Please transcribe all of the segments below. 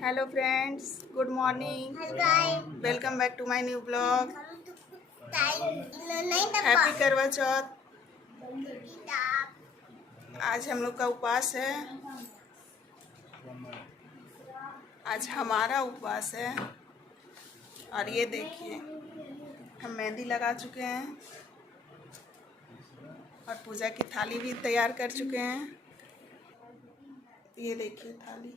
Hello friends, good morning. Hello guys, welcome back to my new blog. welcome to time नहीं happy डब्बा करवा चौथ। किताब। आज हम लोग का उपवास है। आज हमारा उपवास है। और ये देखिए, हम मेहंदी लगा चुके हैं और पूजा की थाली भी तैयार कर चुके हैं। ये देखिए थाली।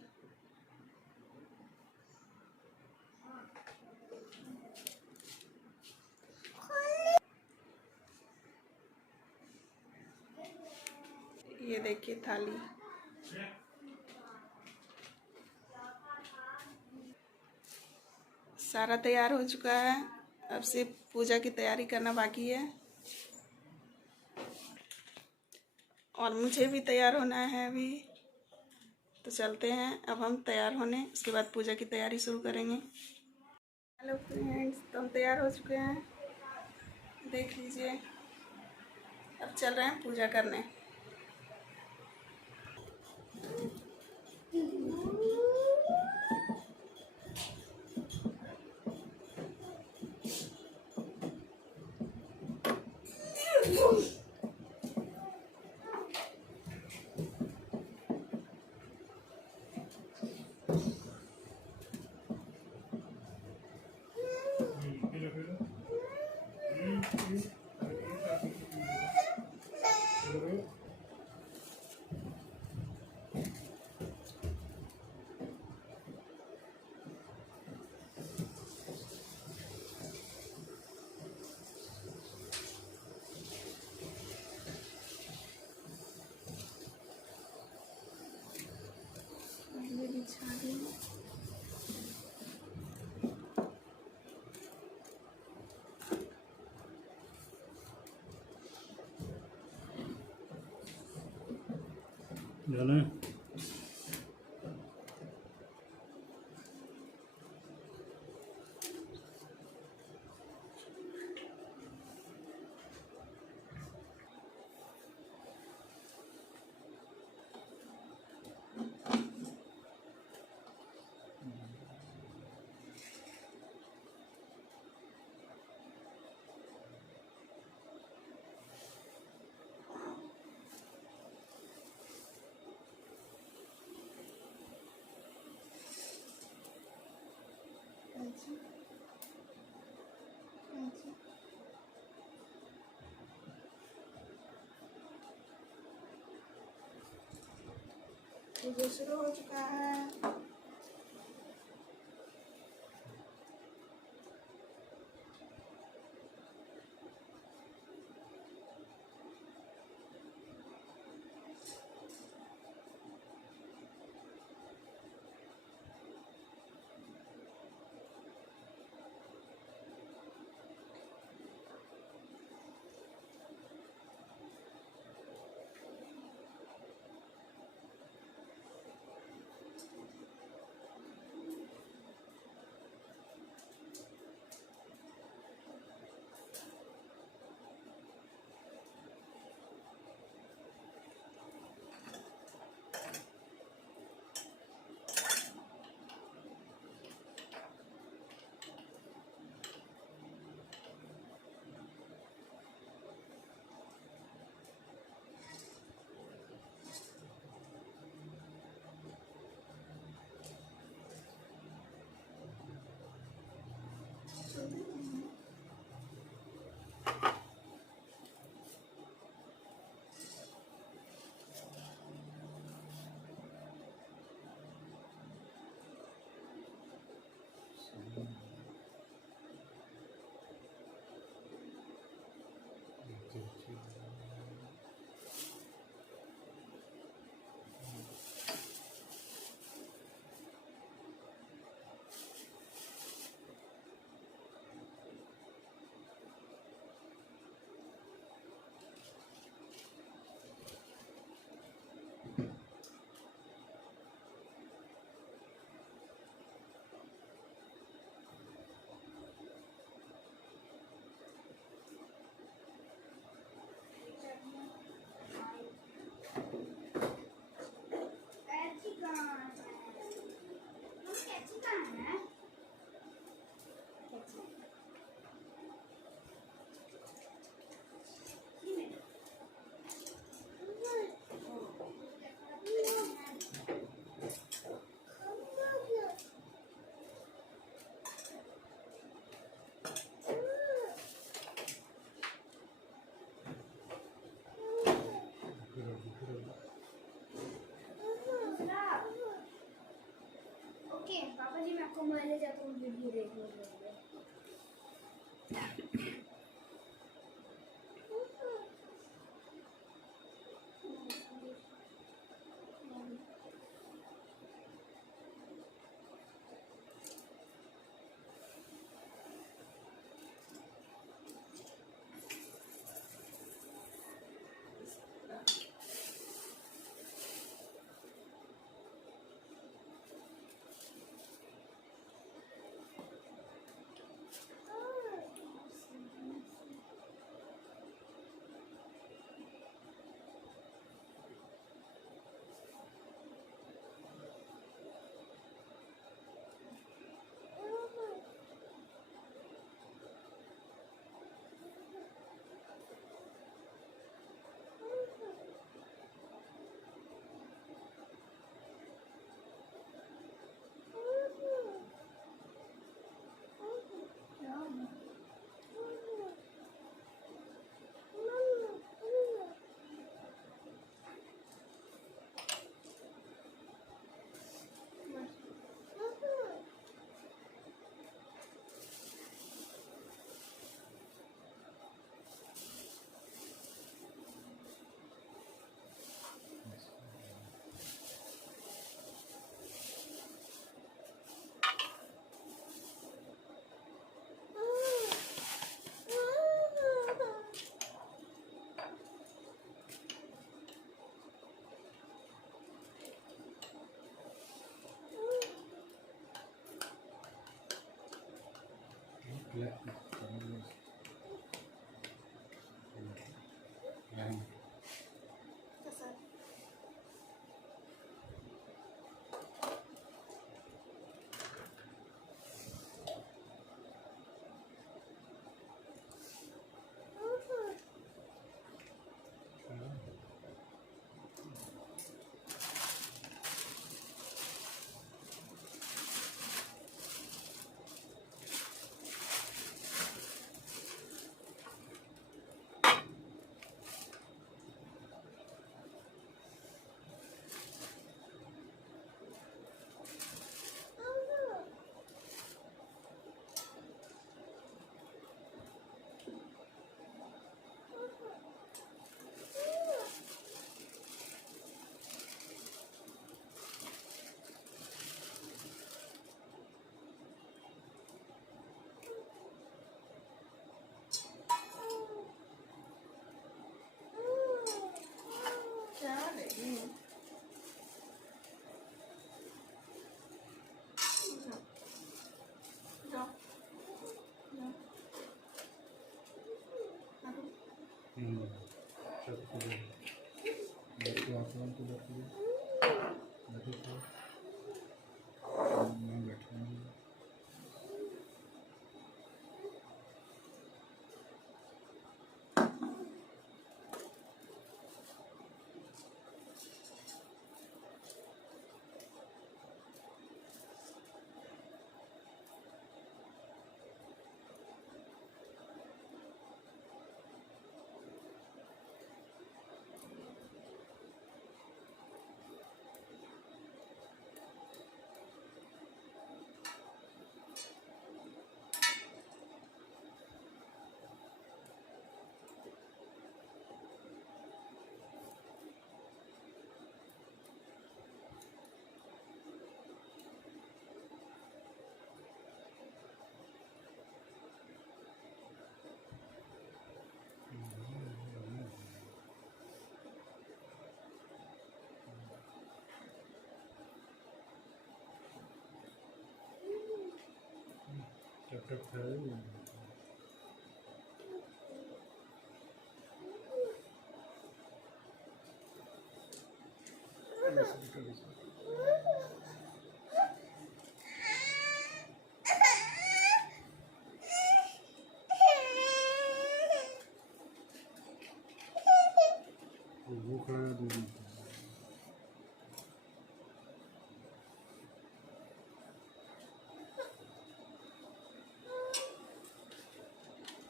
ये देखिए थाली। सारा तैयार हो चुका है, अब सिर्फ पूजा की तैयारी करना बाकी है। और मुझे भी तैयार होना है अभी, तो चलते हैं अब हम तैयार होने, उसके बाद पूजा की तैयारी शुरू करेंगे। हेलो फ्रेंड्स, तो हम तैयार हो चुके हैं, देख लीजिए। अब चल रहे हैं पूजा करने। ये बिछा दी। जाना पूजा शुरू हो चुका है। ओके पापा जी मैं आपको मोबाइल ले जाता हूँ वीडियो देखने के लिए।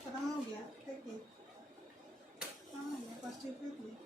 खत्म हो गया देखिए। हाँ बस ठीक है।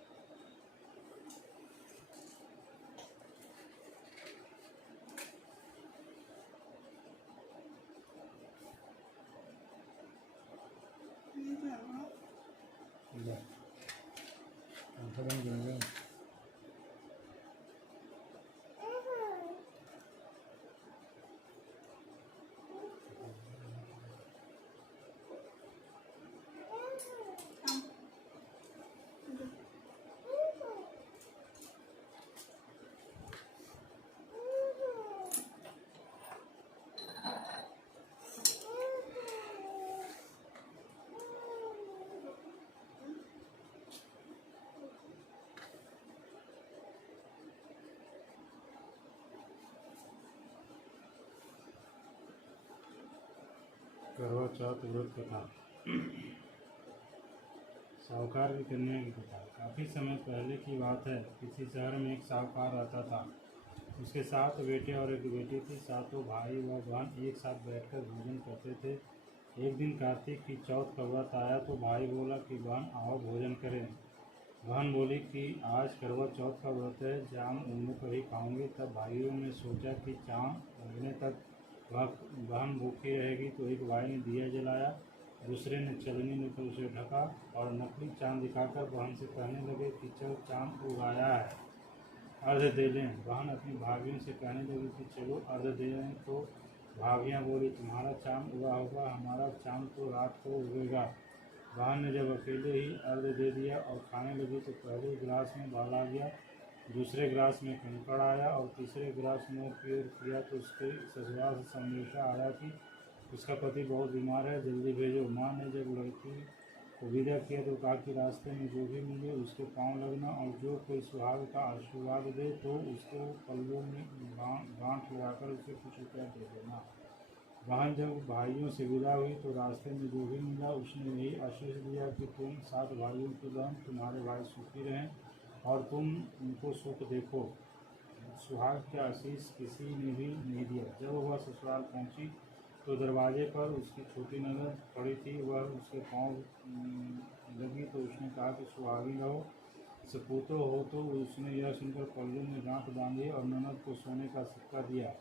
करवा चौथ व्रत कथा। साहूकार की कन्या की कथा। काफ़ी समय पहले की बात है। किसी शहर में एक साहूकार रहता था। उसके 7 बेटे और एक बेटी थी। सातों भाई व बहन एक साथ बैठकर भोजन करते थे। एक दिन कार्तिक की चौथ का व्रत आया तो भाई बोला कि बहन आओ भोजन करें। बहन बोली कि आज करवा चौथ का व्रत है, जाम उम्र पर ही खाऊंगी। तब भाइयों ने सोचा कि चाँद लगने तक बहन भूखी रहेगी, तो एक भाई ने दिया जलाया, दूसरे ने चलनी लेकर उसे ढका और नकली चाँद दिखाकर बहन से कहने लगे कि चल चाँद उगाया है, अर्घ दे लें। बहन अपनी भाभियों से कहने लगी कि चलो अर्घ दे लें। तो भाभियाँ बोली तुम्हारा चाँद उगा होगा, हमारा चाँद तो रात को उगेगा। बहन ने जब अकेले ही अर्घ दे दिया और खाने लगी तो पहले गिलास में बाल आ गया, दूसरे गिलास में कंकड़ आया और तीसरे गिलास में की ओर किया तो उसके ससुराल से संदेशा आया कि उसका पति बहुत बीमार है, जल्दी भेजो। माँ ने जब लड़की को विदा किया तो कहा कि रास्ते में जो भी मिले उसके पाँव लगना और जो कोई सुहाग का आशीर्वाद दे तो उसको पल्लों में गांठ लगाकर उसे कुछ रुपया दे देना। बहन जब भाइयों से विदा हुई तो रास्ते में जो भी मिला उसने यही आशीष दिया कि तुम 7 भाइयों की बहन, तुम्हारे भाई सुखी रहें और तुम उनको सुख देखो। सुहाग के आशीष किसी ने भी नहीं दिया। जब वह ससुराल पहुंची तो दरवाजे पर उसकी छोटी ननद खड़ी थी। वह उसके पाँव लगी तो उसने कहा कि सुहागी रहो, सपूतो हो। तो उसने यह सुनकर पल्लू में गांठ बांधी और ननद को सोने का सिक्का दिया।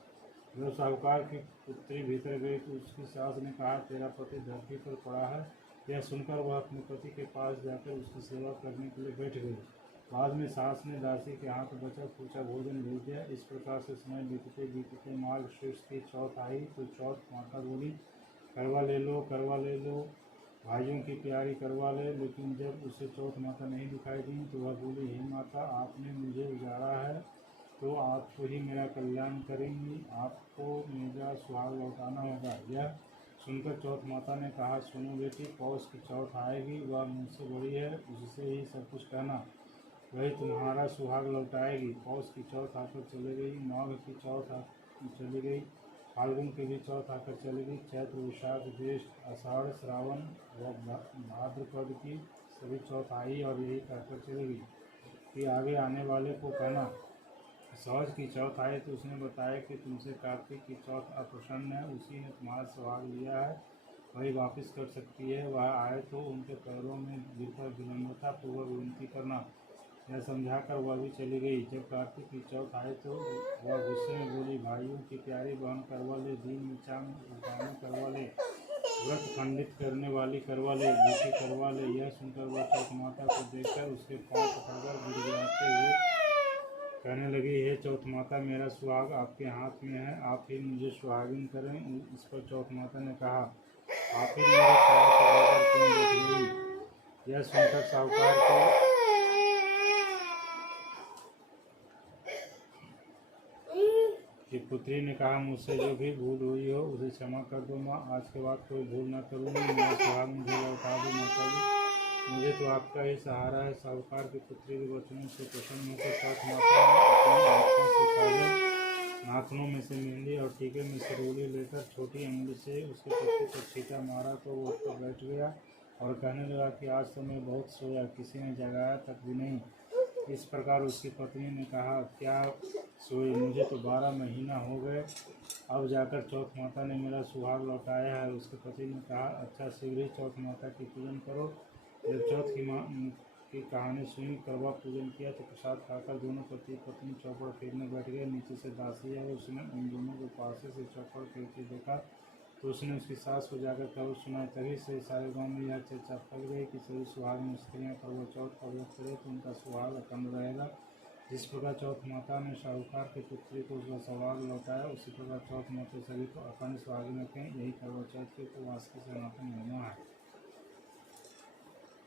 जब साहूकार की पुत्री भीतर गई तो उसकी सास ने कहा तेरा पति धरती पर पड़ा है। यह सुनकर वह अपने पति के पास जाकर उसकी सेवा करने के लिए बैठ गई। बाद में सास ने दासी के हाथ बचा पूछा भोजन भेज दिया। इस प्रकार से समय बीतते बीतते मार्ग शीर्ष की चौथ आई तो चौथ माता बोली करवा ले लो, करवा ले लो, भाइयों की प्यारी करवा ले। लेकिन जब उसे चौथ माता नहीं दिखाई दी तो वह बोली हे माता, आपने मुझे उजाड़ा है तो आपको ही मेरा कल्याण करेंगी, आपको मेरा सुहाग लौटाना होगा। यह सुनकर चौथ माता ने कहा सुनो बेटी, पौष की चौथ आएगी, वह मुझसे बड़ी है, उससे ही सब कुछ कहना, वही तुम्हारा सुहाग लौटाएगी। पौष की चौथ आकर चली गई, माघ की चौथ चली गई, फाल्गुन की भी चौथ आकर चली गई, चैत्र वैशाख ज्येष्ठ आषाढ़ श्रावण व भाद्रपद की सभी चौथ आई और यही कहकर चली गई कि आगे आने वाले को कहना। सहज की चौथ आई तो उसने बताया कि तुमसे कार्तिक की चौथ अप्रसन्न है, उसी ने तुम्हारा सुहाग लिया है, वही वापस कर सकती है। वह आए तो उनके पैरों में गिरकर विनम्रता पूर्वक विनती करना। यह समझाकर वह भी चली गई। जब कार्तिक की चौथ आई तो वह गुस्से में बोली भाइयों की प्यारी बहन करवा ले, दीन निचान उठाने करवा ले, व्रत खंडित करने वाली करवा ले, भूखी करवा ले। यह सुनकर वह चौथ माता को देखकर उसके पाँव पकड़कर गिड़गिड़ाते हुए कहने लगी हे चौथ माता, मेरा सुहाग आपके हाथ में है, आप ही मुझे सुहागिन करें। इस पर चौथ माता ने कहा आप ही मेरे पैर पकड़कर क्यों बैठ गई। यह सुनकर साहूकार की पुत्री ने कहा मुझसे जो भी भूल हुई हो उसे क्षमा कर दो माँ, आज के बाद कोई भूल न करूँगी, मेरा सुहाग मुझे लौटा दो माता जी, मुझे तो आपका ही सहारा है। साहूकार की पुत्री के वचनों से प्रसन्न होकर चौथ माता ने अपनी आंखों से काजल, नाखनों में से मेहंदी और टीके में सिरोली लेकर छोटी अंगुली से उसके पत्ते पर छींटा मारा तो वो उठ कर बैठ गया और कहने लगा कि आज तो मैं बहुत सोया, किसी ने जगाया तक भी नहीं। इस प्रकार उसकी पत्नी ने कहा क्या सोए, मुझे तो 12 महीना हो गए, अब जाकर चौथ माता ने मेरा सुहाग लौटाया है। उसके पति ने कहा अच्छा शीघ्र ही चौथ माता की पूजन करो। जब चौथ की कहानी सुनी, करवा पूजन किया तो प्रसाद खाकर दोनों पति पत्नी चौपड़ फेरने बैठ गए। नीचे से दासी आई, उसने उन दोनों को पासे से चौपड़ फेरते देखा तो उसने उसकी सास को जाकर खबर सुनाई। तभी से सारे गांव में यह चर्चा फैल गई कि सभी सुहागिन स्त्रियाँ करवा चौथ का व्रत करें तो उनका सुहाग अखंड रहेगा। जिस प्रकार चौथ माता ने साहूकार की पुत्री को उसका सुहाग लौटाया, उसी प्रकार चौथ माता सभी को अखंड सुहागिन रखें। यही करवा चौथ के उपवास की सनातन महिमा है।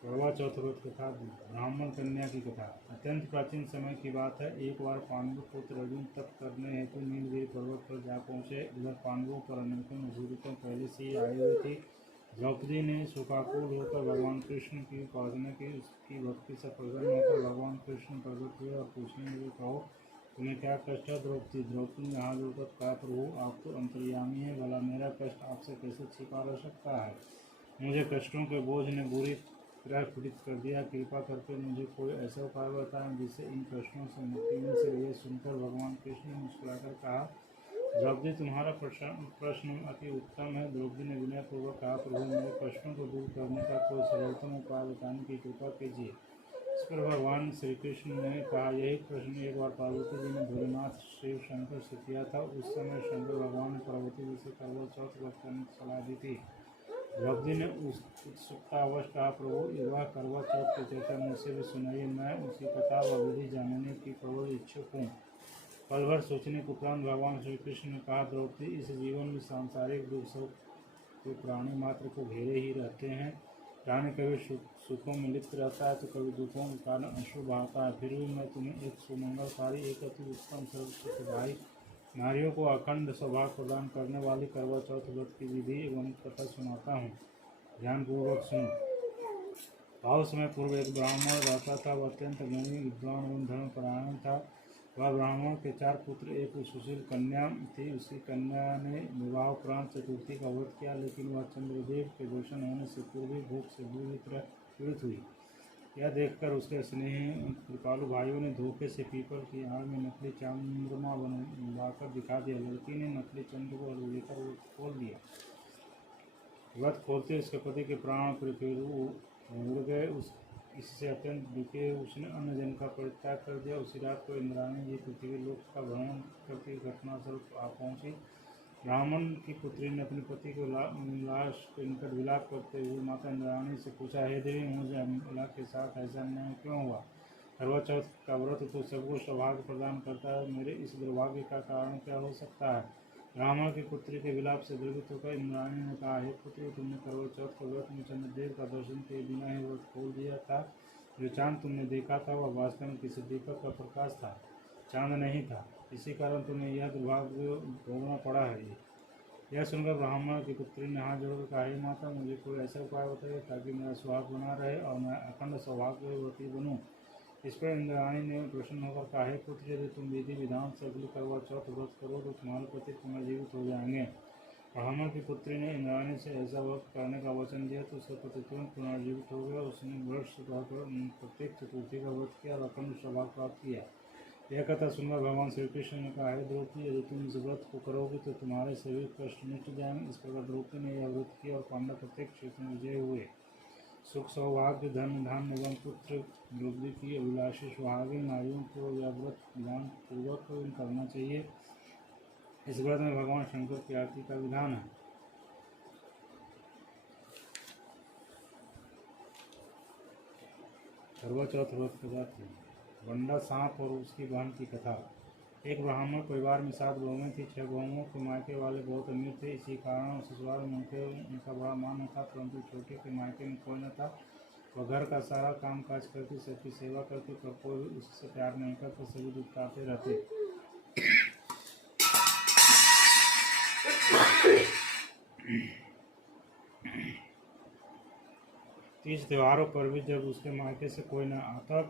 करवा चौथ व्रत कथा। ब्राह्मण कन्या की कथा। अत्यंत प्राचीन समय की बात है। एक बार पांडु पुत्र अर्जुन तप करने हेतु नीलगिरी पर्वत पर जा पहुँचे। इधर पांडवों पर अनेकों मुसीबतें पहले से ही आई हुई थी। द्रौपदी ने शोकाकुल होकर भगवान कृष्ण की उपासना की। उसकी भक्ति से प्रसन्न होकर भगवान कृष्ण प्रकट हुए और पूछने लगे कहो तुम्हें क्या कष्ट है द्रौपदी? द्रौपदी ने हाथ जोड़कर कहा, प्रभु आप तो अंतर्यामी है, भला मेरा कष्ट आपसे कैसे छिपा रह सकता है? मुझे कष्टों के बोझ ने बुरी तरह पीड़ित कर दिया। कृपा करके मुझे कोई ऐसा उपाय बताएं जिससे इन कष्टों से मुक्ति मिल सके। यह सुनकर भगवान कृष्ण ने मुस्कुराकर कहा, द्रौपदी तुम्हारा प्रश्न अति उत्तम है। द्रौपदी ने विनयपूर्वक कहा, प्रभु मेरे कष्टों को दूर करने का कोई सरलतम उपाय बताने की कृपा कीजिए। इस पर भगवान श्री कृष्ण ने कहा, यही प्रश्न एक बार पार्वती जी ने भोलेनाथ शिव शंकर से किया था। उस समय शंकर भगवान ने पार्वती जी से करवा चौथ व्रत करने की सलाह दी थी। द्रौपदी ने उस उत्सुकतावश कहा, प्रभु वह करवा चौथ की चर्चा मुझसे भी सुनाइए, मैं उसकी कथा व विधि जानने की प्रबल इच्छुक हूँ। पल भर सोचने के उपरांत भगवान श्री कृष्ण ने कहा, द्रौपदी इस जीवन में सांसारिक दुख सुख तो प्राणी मात्र को घेरे ही रहते हैं। प्राणी कभी सुखों में लिप्त रहता है तो कभी दुखों के कारण अश्रु बहाता है। फिर भी मैं तुम्हें एक सुमंगलकारी, एक अति उत्तम सर्वसुखदायी, नारियों को अखंड सौभाग्य प्रदान करने वाली करवा चौथ व्रत की विधि एवं कथा सुनाता हूँ, ध्यानपूर्वक सुनो। बहुत समय पूर्व एक ब्राह्मण रहता था। वह अत्यंत ज्ञानी, विद्वान एवं धर्मपरायण था। वह ब्राह्मण के 4 पुत्र, एक सुशील कन्या थी। उसकी कन्या ने विवाह उपरांत चतुर्थी का व्रत किया, लेकिन वह चंद्रदेव के दर्शन होने से पूर्व ही भूख से बुरी तरह पीड़ित हुई। यह देखकर उसके स्नेही कृपालु भाइयों ने धोखे से पीपल की आड़ में नकली चंद्रमा बनवाकर दिखा दिया। लड़की ने नकली चंद्र को लेकर व्रत खोल दिया। व्रत खोलते उसके पति के प्राण फिर उड़ गए। इससे अत्यंत दुखी उसने अन्य जन का परित्याग कर दिया। उसी रात को इंद्राणी जी पृथ्वी लोक का भ्रमण करती घटनास्थल आ पहुंची। ब्राह्मण की पुत्री ने अपने पति को लाश के निकट विलाप करते हुए माता इंद्राणी से पूछा, हे देवी, मुझे अम्बला के साथ ऐसा अन्याय क्यों हुआ? करवा चौथ का व्रत तो सबको सौभाग्य प्रदान करता है, मेरे इस दुर्भाग्य का कारण क्या हो सकता है? ब्राह्मण की पुत्री के विलाप से द्रवित होकर इंद्राणी ने कहा, हे पुत्री, तुमने करवा चौथ के व्रत में चंद्रदेव का दर्शन किए बिना ही व्रत खोल दिया था। जो चांद तुमने देखा था वह वास्तव में किसी दीपक का प्रकाश था, चांद नहीं था। इसी कारण तुम्हें यह दुर्भाग्य भोगना पड़ा है। यह सुनकर ब्राह्मण की पुत्री ने हाथ जोड़कर कहा, हे माता, मुझे कोई ऐसा उपाय बताइए ताकि मेरा सुहाग बना रहे और मैं अखंड सौभाग्यवती बनूं। इस पर इंद्राणी ने प्रसन्न होकर कहा, हे पुत्र, यदि तुम विधि विधान से अगली करवा चौथ व्रत करो तो तुम्हारे पति पुनर्जीवित हो जाएंगे। ब्राह्मण की पुत्री ने इंद्राणी से ऐसा व्रत करने का वचन दिया तो उसका पति तुरंत पुनर्जीवित हो गया। उसने वर्ष रहकर प्रत्येक चतुर्थी का व्रत किया और अखंड सौभाग्य प्राप्त किया। यह कथा सुनकर भगवान श्री कृष्ण ने कहा, हे द्रौपदी, यदि तुम इस व्रत को करोगे तो तुम्हारे सभी कष्ट मिट जाएंगे। इस प्रकार द्रौपदी ने यह व्रत किया और पांडव प्रत्येक क्षेत्र में विजय हुए। सुख सौभाग्य धन धान्य एवं पुत्र वृद्धि की अभिलाषी सुहागिन नारियों को यह व्रत ध्यान पूर्वक करना चाहिए। इस व्रत में भगवान शंकर की आरती का विधान है। करवा चौथ व्रत कथा थी। बंडा सांप और उसकी बहन की कथा। एक ब्राह्मण परिवार में 7 बहुएं थी। 6 बहुओं के मायके वाले बहुत अमीर थे। इसी कारण ससुराल में उनका बड़ा मान था, परंतु छोटे के मायके में कोई न था। वह घर का सारा काम काज करती, सबकी सेवा करती, पर कोई भी उससे प्यार नहीं करता, सभी दुखताते रहते। तीज त्योहारों पर भी जब उसके मायके से कोई न आता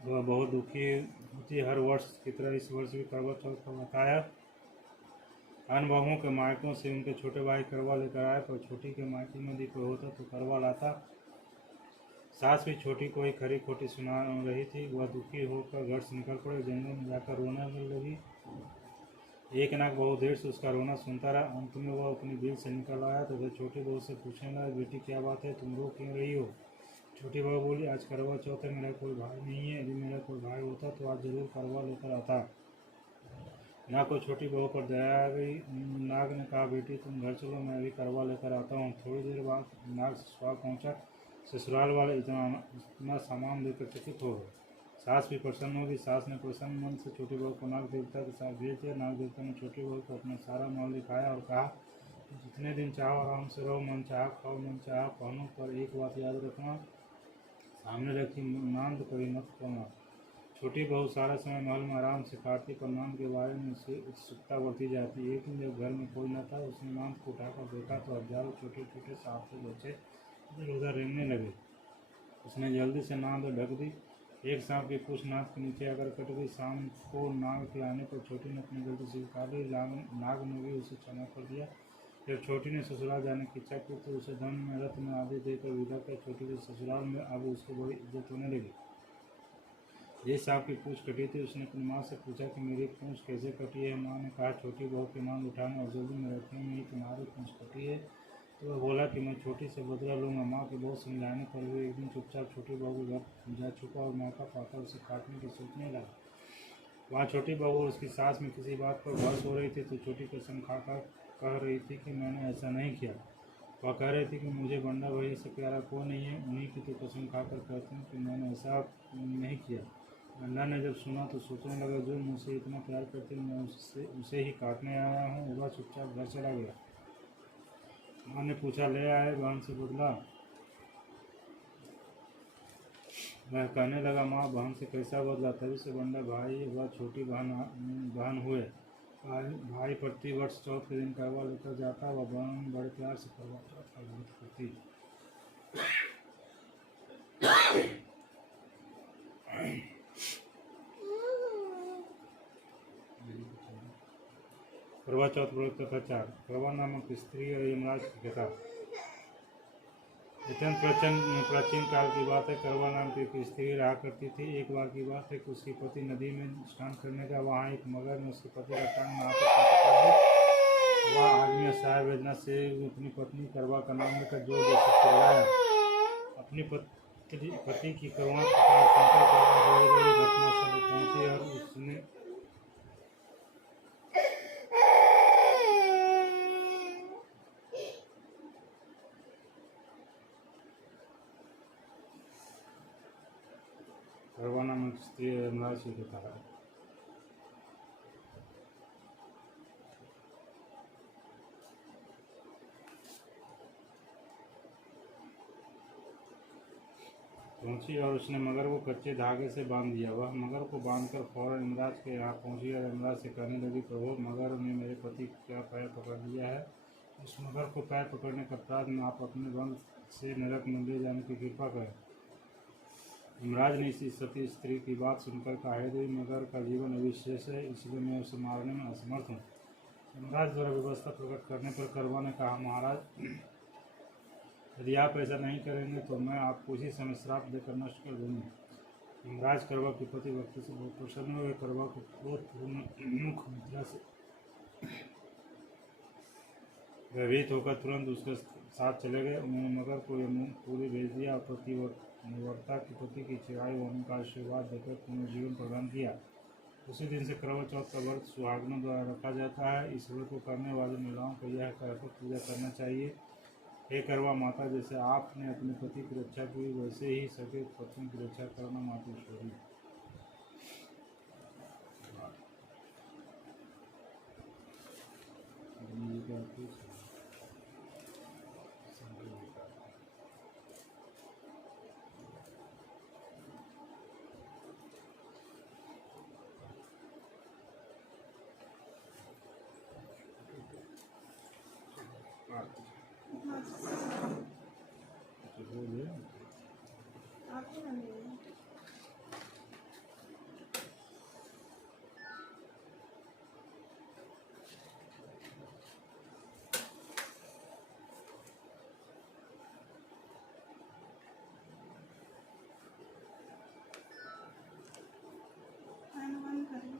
वह बहुत दुखी होती। हर वर्ष की तरह इस वर्ष भी करवा चौथ का बताया। अन्य बहुओं के मायकों से उनके छोटे भाई करवा लेकर आए, पर छोटी के मायके में यदि कोई होता तो करवा लाता। सास भी छोटी को ही खरी खोटी सुना रही थी। वह दुखी होकर घर से निकल पड़े, जंगल में जाकर रोने लगी। एक नाग बहुत देर से उसका रोना सुनता रहा। अंत में वह अपनी बिल से निकल आया तो वह छोटी बहू से पूछने लगा, बेटी क्या बात है, तुम रो क्यों रही हो? छोटी बहू बोली, आज करवा चौथ है, मेरा कोई भाई नहीं है। यदि मेरा कोई भाई होता तो आज जरूर करवा लेकर आता। नाग को छोटी बहू पर दया आ गई। नाग ने कहा, बेटी तुम घर चलो, मैं अभी करवा लेकर आता हूँ। थोड़ी देर बाद नाग ससुराल पहुँचा। ससुराल वाले इतना सामान देकर चकित हो गए। सास भी प्रसन्न होगी। सास ने प्रसन्न मन से छोटी बहू को नाग देवता के साथ भेज दिया। नाग देवता ने छोटी बहू को अपना सारा माल दिखाया और कहा, जितने दिन चाहो आराम से रहो, मन चाह खाओ, मन चाह पहनो, पर एक बात याद रखना, सामने रखी नांद कभी मत खोना। छोटी बहू सारा समय महल में आराम से काटती, पर नांद के बारे में उससे उत्सुकता बढ़ती जाती। एक दिन जब घर में कोई न था, उसने नांद को उठाकर देखा तो हजारों छोटे छोटे सांप के बच्चे इधर उधर रेंगने लगे। उसने जल्दी से नांद ढक दी। एक सांप की पूंछ नाक के नीचे आकर कट गई। शाम को नाग के आने पर छोटी ने अपनी गलती स्वीकार ली। नाग ने भी उसे क्षमा कर दिया। जब छोटी ने ससुराल जाने की इच्छा की तो उसे धन में रत्न आदि देकर विदा किया। छोटी के ससुराल में अब उसको बड़ी इज्जत होने लगी। जिस सांप की पूंछ कटी थी उसने अपनी माँ से पूछा कि मेरी पूंछ कैसे कटी है। माँ ने कहा, छोटी बहू की मांग उठाने और जल्दी में रखने में ही तुम्हारी पूंछ कटी है। तो वह बोला कि मैं छोटी से बदला लूँगा। माँ के बहुत समझाने पर भी एक दिन चुपचाप छोटी बहू के घर जा छुपा और मौका पाकर उसे काटने की सोचने लगा। वहाँ छोटी बहू और उसकी सास में किसी बात पर बहस हो रही थी तो छोटी कसम खाकर कह रही थी कि मैंने ऐसा नहीं किया। वह कह रही थी कि मुझे बंडा भैया से प्यारा कोई नहीं है, उन्हीं की तो कसम खाकर कहती हूँ कि मैंने ऐसा नहीं किया। बंडा ने जब सुना तो सोचने लगा, जो मुझसे इतना प्यार करती मैं उसे ही काटने आया हूँ। वह चुपचाप घर चला गया। माँ ने पूछा, ले आए बहन से बदला? वह कहने लगा, माँ बहन से कैसा बदला? तभी से बंडा भाई व छोटी बहन हुए। भाई प्रति वर्ष चौथ के दिन करवा लेकर जाता व बहन बड़े प्यार से करवा चौथ का व्रत करती। करवा चौथ व्रत कथा 4। करवा नामक स्त्री और यमराज की कथा। अत्यंत प्राचीन काल की बात है। करवा नाम की एक स्त्री रहा करती थी। एक बार की बात है कि उसकी पति नदी में स्नान करने का, वहाँ एक मगर ने उसके पति का टांग नहाते कर दी। वह आदमी असहाय वेदना से अपनी पत्नी करवा का नाम लेकर जोर जोर से चिल्लाया। अपनी पति की करुणा पुकार सुनकर करवा बड़ी घटना सब पहुँची और उसने करवा नामक स्त्री यमराज की कथा है। पहुंची और उसने मगर को कच्चे धागे से बांध दिया। वह मगर को बांधकर फौरन यमराज के यहाँ पहुंची और यमराज से कहने लगी, प्रभु मगर ने मेरे पति का पैर पकड़ लिया है। उस मगर को पैर पकड़ने का अपराध में आप अपने वंश से नरक में ले जाने की कृपा करें। यमराज ने इसी सती स्त्री की बात सुनकर कहा, हे देवी, मगर का जीवन अविशेष है, इसलिए मैं उसे मारने में असमर्थ हूँ। यमराज द्वारा व्यवस्था प्रकट करने पर करवा ने कहा, महाराज यदि आप ऐसा नहीं करेंगे तो मैं आपको इसी समय श्राप देकर नष्ट कर दूंगी। यमराज करवा के पति भक्ति से बहुत प्रसन्न हुए। करवा को क्रोधपूर्ण मुख मुद्रा से भयभीत होकर तुरंत उसके साथ चले गए। उन्होंने मगर को यमुनपुरी भेज दिया और पतिव्रता के पति की चिरायु होने का आशीर्वाद देकर पुनर्जीवन प्रदान किया। उसी दिन से करवा चौथ का व्रत सुहागनों द्वारा रखा जाता है। इस व्रत को करने वाली महिलाओं को यह कहकर पूजा करना चाहिए, हे करवा माता, जैसे आपने अपने पति की रक्षा की वैसे ही सके पत्नी की रक्षा करना मातेश्वरी। आपको बन गई है। बंद कर लो।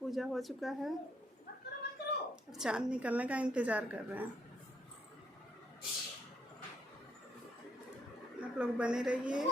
पूजा हो चुका है, अब चांद निकलने का इंतज़ार कर रहे हैं। आप लोग बने रहिए।